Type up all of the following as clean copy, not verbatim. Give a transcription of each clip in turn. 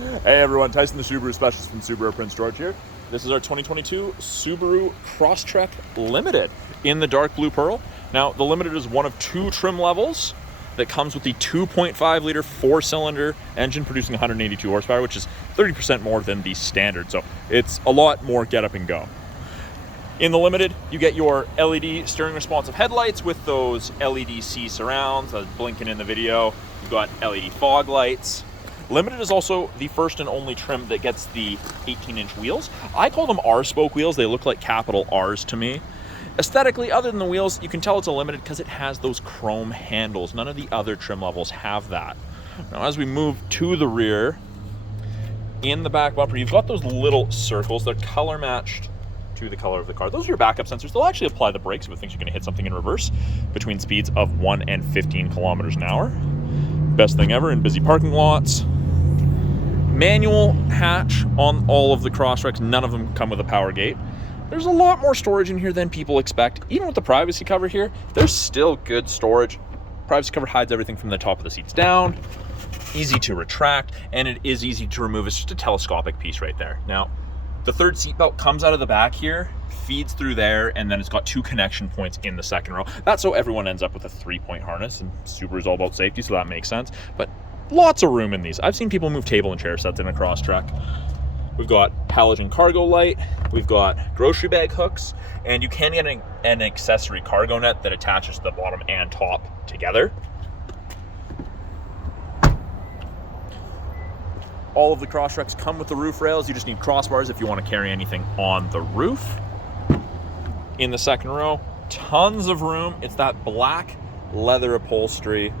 Hey everyone, Tyson the Subaru specialist from Subaru Prince George here. This is our 2022 Subaru Crosstrek Limited in the dark blue pearl. Now, the Limited is one of two trim levels that comes with the 2.5 liter four-cylinder engine producing 182 horsepower, which is 30% more than the standard. So it's a lot more get up and go. In the Limited, you get your LED steering responsive headlights with those LED C surrounds, blinking in the video. You've got LED fog lights. Limited is also the first and only trim that gets the 18-inch wheels. I call them R-spoke wheels. They look like capital R's to me. Aesthetically, other than the wheels, you can tell it's a Limited because it has those chrome handles. None of the other trim levels have that. Now, as we move to the rear, in the back bumper, you've got those little circles. They're color matched to the color of the car. Those are your backup sensors. They'll actually apply the brakes if it thinks you're going to hit something in reverse between speeds of 1 and 15 kilometers an hour. Best thing ever in busy parking lots. Manual hatch on all of the Crosstreks. None of them come with a power gate. There's a lot more storage in here than people expect. Even with the privacy cover here, there's still good storage. Privacy cover hides everything from the top of the seats down. Easy to retract, and it is easy to remove. It's just a telescopic piece right there. Now, the third seat belt comes out of the back here, feeds through there, and then it's got two connection points in the second row. That's so everyone ends up with a 3-point harness, and Subaru's all about safety, so that makes sense. But lots of room in these. I've seen people move table and chair sets in a Crosstrek. We've got halogen cargo light, we've got grocery bag hooks, and you can get an accessory cargo net that attaches the bottom and top together. All of the Crosstreks come with the roof rails. You just need crossbars if you want to carry anything on the roof. In the second row, tons of room. It's that black leather upholstery.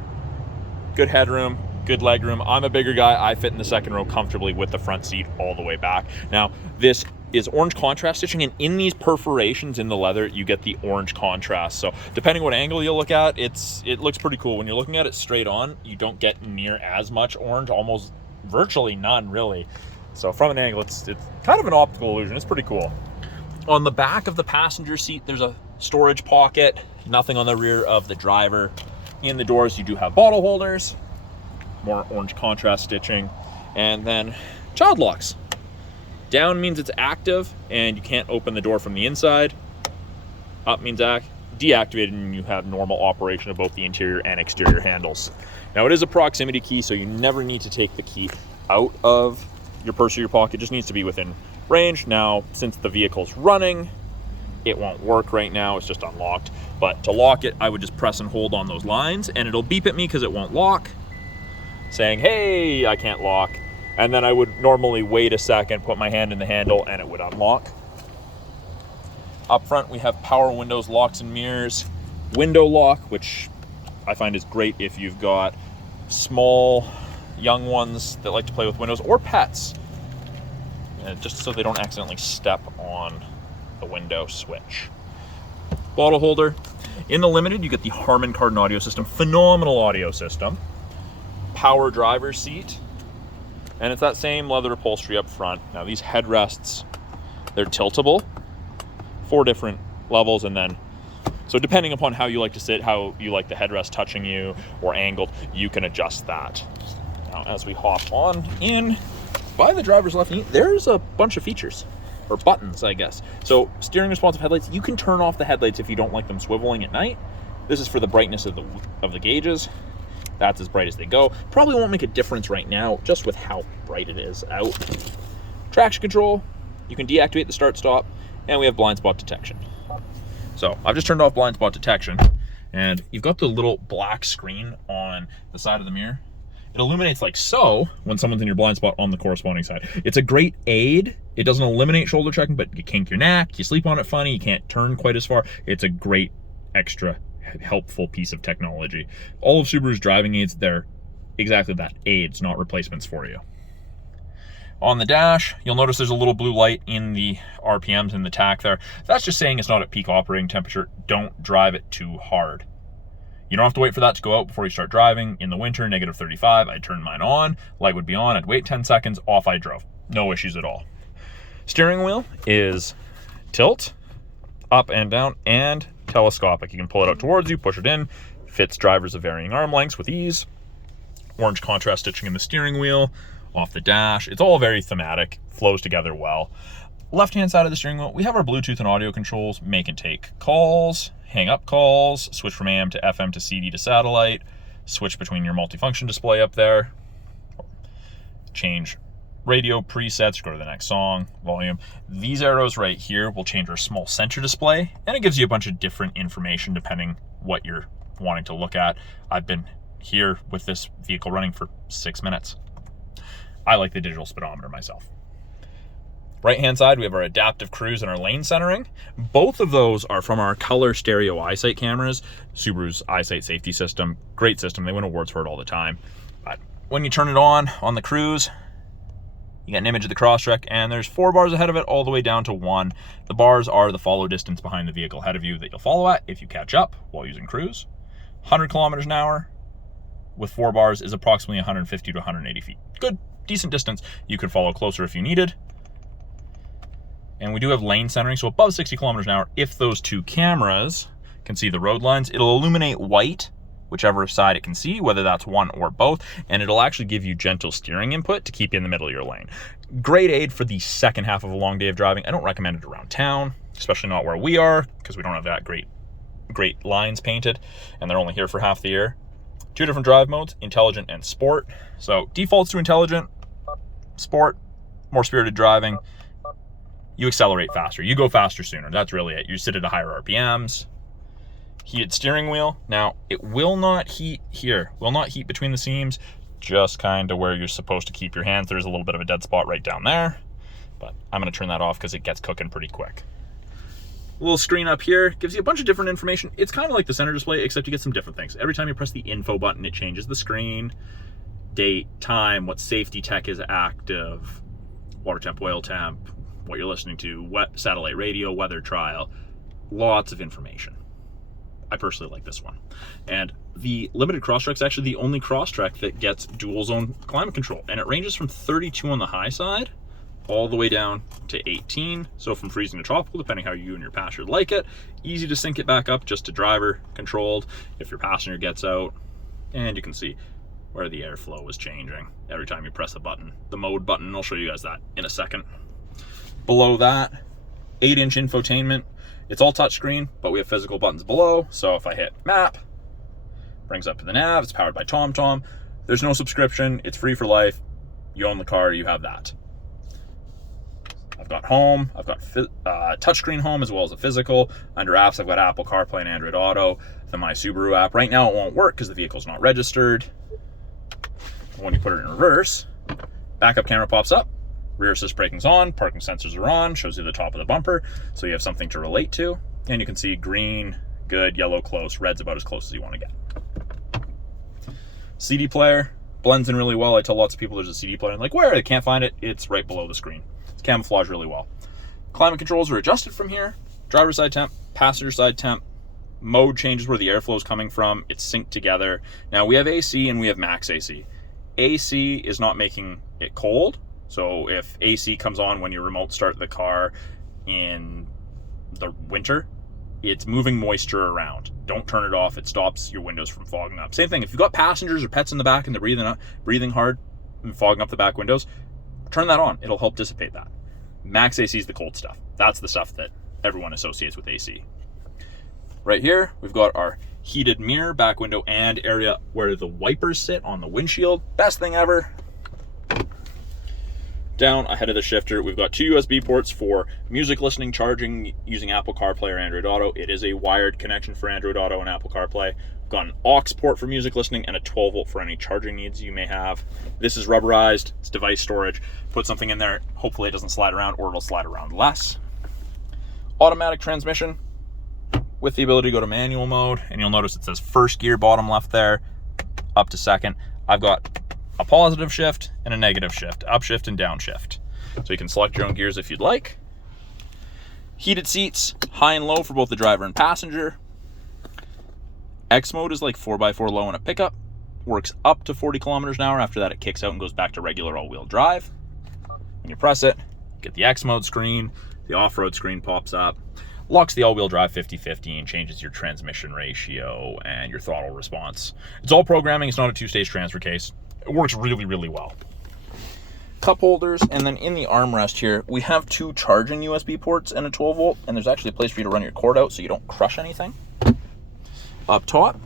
Good headroom, good leg room. I'm a bigger guy. I fit in the second row comfortably with the front seat all the way back. Now, this is orange contrast stitching, and in these perforations in the leather, you get the orange contrast. So depending what angle you look at, it looks pretty cool. When you're looking at it straight on, you don't get near as much orange, almost virtually none really. So from an angle, it's kind of an optical illusion. It's pretty cool. On the back of the passenger seat, there's a storage pocket. Nothing on the rear of the driver. In the doors, you do have bottle holders, more orange contrast stitching, and then child locks. Down means it's active and you can't open the door from the inside. Up means deactivated, and you have normal operation of both the interior and exterior handles. Now, it is a proximity key, so you never need to take the key out of your purse or your pocket. It just needs to be within range. Now, since the vehicle's running, it won't work right now. It's just unlocked. But to lock it, I would just press and hold on those lines, and it'll beep at me because it won't lock, saying, hey, I can't lock. And then I would normally wait a second, put my hand in the handle, and it would unlock. Up front, we have power windows, locks and mirrors, window lock, which I find is great if you've got small, young ones that like to play with windows, or pets, just so they don't accidentally step on the window switch. Bottle holder. In the Limited, you get the Harman Kardon audio system, phenomenal audio system. Power driver's seat, and it's that same leather upholstery up front. Now, these headrests, they're tiltable, 4 different levels, and then so depending upon how you like to sit, how you like the headrest touching you or angled, you can adjust that. Now, as we hop on in by the driver's left knee, there's a bunch of features, or buttons, I guess. So steering responsive headlights, you can turn off the headlights if you don't like them swiveling at night. This is for the brightness of the gauges. That's as bright as they go. Probably won't make a difference right now, just with how bright it is out. Traction control, you can deactivate the start stop, and we have blind spot detection. So I've just turned off blind spot detection, and you've got the little black screen on the side of the mirror. It illuminates like so when someone's in your blind spot on the corresponding side. It's a great aid. It doesn't eliminate shoulder checking, but you kink your neck, you sleep on it funny, you can't turn quite as far. It's a great extra helpful piece of technology. All of Subaru's driving aids, they're exactly that, aids, not replacements for you. On the dash, you'll notice there's a little blue light in the RPMs in the tach there. That's just saying it's not at peak operating temperature. Don't drive it too hard. You don't have to wait for that to go out before you start driving. In the winter, negative 35, I'd turn mine on, light would be on, I'd wait 10 seconds, off I drove. No issues at all. Steering wheel is tilt, up and down, and telescopic. You can pull it out towards you, push it in, fits drivers of varying arm lengths with ease. Orange contrast stitching in the steering wheel. off the dash. It's all very thematic, flows together well. Left-hand side of the steering wheel, we have our Bluetooth and audio controls, make and take calls, hang up calls, switch from AM to FM to CD to satellite, switch between your multifunction display up there, change radio presets, go to the next song, volume. These arrows right here will change our small center display, and it gives you a bunch of different information depending what you're wanting to look at. I've been here with this vehicle running for 6 minutes. I like the digital speedometer myself. Right hand side, we have our adaptive cruise and our lane centering. Both of those are from our color stereo eyesight cameras, Subaru's eyesight safety system. Great system, they win awards for it all the time. But when you turn it on the cruise, you get an image of the Crosstrek, and there's 4 bars ahead of it all the way down to 1. The bars are the follow distance behind the vehicle ahead of you that you'll follow at if you catch up while using cruise. 100 kilometers an hour with 4 bars is approximately 150 to 180 feet. Good, decent distance. You could follow closer if you needed. And we do have lane centering, so above 60 kilometers an hour, if those 2 cameras can see the road lines, it'll illuminate white whichever side it can see, whether that's one or both, and it'll actually give you gentle steering input to keep you in the middle of your lane. Great aid for the second half of a long day of driving. I don't recommend it around town, especially not where we are, because we don't have that great lines painted, and they're only here for half the year. 2 different drive modes, intelligent and sport. So defaults to intelligent, sport, more spirited driving. You accelerate faster, you go faster sooner. That's really it. You sit at a higher RPMs. Heated steering wheel. Now, it will not heat here, will not heat between the seams, just kind of where you're supposed to keep your hands. There's a little bit of a dead spot right down there, but I'm going to turn that off because it gets cooking pretty quick. A little screen up here gives you a bunch of different information. It's kind of like the center display, except you get some different things. Every time you press the info button, it changes the screen, date, time, what safety tech is active, water temp, oil temp, what you're listening to, satellite radio, weather trial, lots of information. I personally like this one. And the limited Crosstrek is actually the only Crosstrek that gets dual zone climate control. And it ranges from 32 on the high side all the way down to 18. So from freezing to tropical, depending how you and your passenger like it. Easy to sync it back up just to driver controlled if your passenger gets out. And you can see where the airflow is changing every time you press the button. The mode button, I'll show you guys that in a second. Below that, 8-inch infotainment. It's all touchscreen, but we have physical buttons below. So if I hit map, brings up to the nav, it's powered by TomTom. There's no subscription, it's free for life. You own the car, you have that. I've got home, I've got touchscreen home as well as a physical. Under apps, I've got Apple CarPlay and Android Auto, the My Subaru app. Right now it won't work because the vehicle's not registered. When you put it in reverse, backup camera pops up. Rear assist braking's on, parking sensors are on, shows you the top of the bumper, so you have something to relate to. And you can see green, good, yellow, close, red's about as close as you want to get. CD player, blends in really well. I tell lots of people there's a CD player, and like, where? They can't find it. It's right below the screen. It's camouflaged really well. Climate controls are adjusted from here. Driver's side temp, passenger side temp. Mode changes where the airflow is coming from. It's synced together. Now we have AC and we have max AC. AC is not making it cold. So if AC comes on when you remote start the car in the winter, it's moving moisture around. Don't turn it off. It stops your windows from fogging up. Same thing, if you've got passengers or pets in the back and they're breathing hard and fogging up the back windows, turn that on. It'll help dissipate that. Max AC is the cold stuff. That's the stuff that everyone associates with AC. Right here, we've got our heated mirror, back window, and area where the wipers sit on the windshield. Best thing ever. Down ahead of the shifter, we've got 2 USB ports for music listening, charging using Apple CarPlay or Android Auto. It is a wired connection for Android Auto and Apple CarPlay. We've got an aux port for music listening and a 12 volt for any charging needs you may have. This is rubberized, it's device storage. Put something in there, hopefully it doesn't slide around or it'll slide around less. Automatic transmission with the ability to go to manual mode, and you'll notice it says first gear bottom left there, up to second. I've got a positive shift and a negative shift, upshift and downshift. So you can select your own gears if you'd like. Heated seats, high and low for both the driver and passenger. X mode is like 4x4 low in a pickup. Works up to 40 kilometers an hour. After that, it kicks out and goes back to regular all-wheel drive. When you press it, get the X mode screen, the off-road screen pops up. Locks the all-wheel drive 50-50 and changes your transmission ratio and your throttle response. It's all programming, it's not a 2-stage transfer case. It works really, really well. cup holders, and then in the armrest here, we have 2 charging USB ports and a 12 volt, and there's actually a place for you to run your cord out so you don't crush anything. Up top,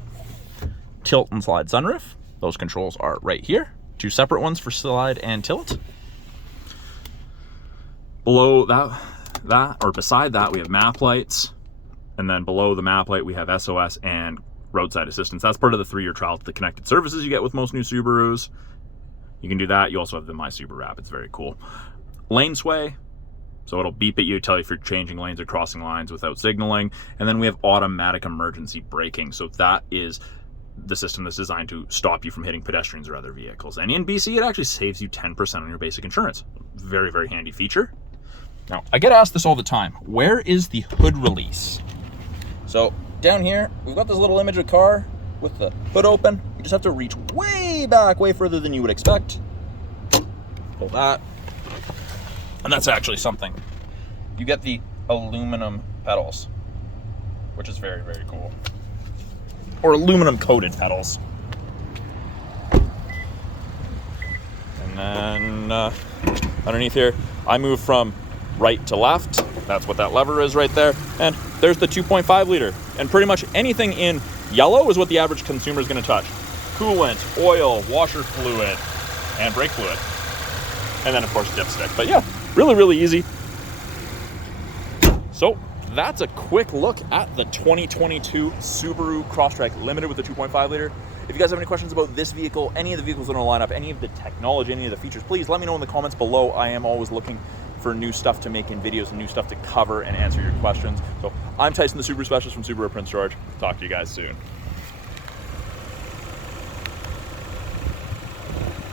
tilt and slide sunroof. Those controls are right here. 2 separate ones for slide and tilt. Below that, or beside that, we have map lights. And then below the map light, we have SOS and roadside assistance. That's part of the 3-year trial to the connected services you get with most new Subarus. You can do that. You also have the My Subaru app. It's very cool. Lane sway. So it'll beep at you, tell you if you're changing lanes or crossing lines without signaling. And then we have automatic emergency braking. So that is the system that's designed to stop you from hitting pedestrians or other vehicles. And in BC, it actually saves you 10% on your basic insurance. Very, very handy feature. Now, I get asked this all the time. Where is the hood release? So down here, we've got this little image of a car with the hood open. You just have to reach way back, way further than you would expect. Pull that. And that's actually something. You get the aluminum pedals, which is very, very cool. Or aluminum coated pedals. And then underneath here, I move from right to left. That's what that lever is right there. And there's the 2.5 liter. And pretty much anything in yellow is what the average consumer is going to touch. Coolant, oil, washer fluid, and brake fluid. And then of course dipstick. But yeah, really, really easy. So that's a quick look at the 2022 Subaru Crosstrek Limited with the 2.5 liter. If you guys have any questions about this vehicle, any of the vehicles in our lineup, any of the technology, any of the features, please let me know in the comments below. I am always looking for new stuff to make in videos and new stuff to cover and answer your questions. So I'm Tyson, the Subaru specialist from Subaru Prince George. Talk to you guys soon.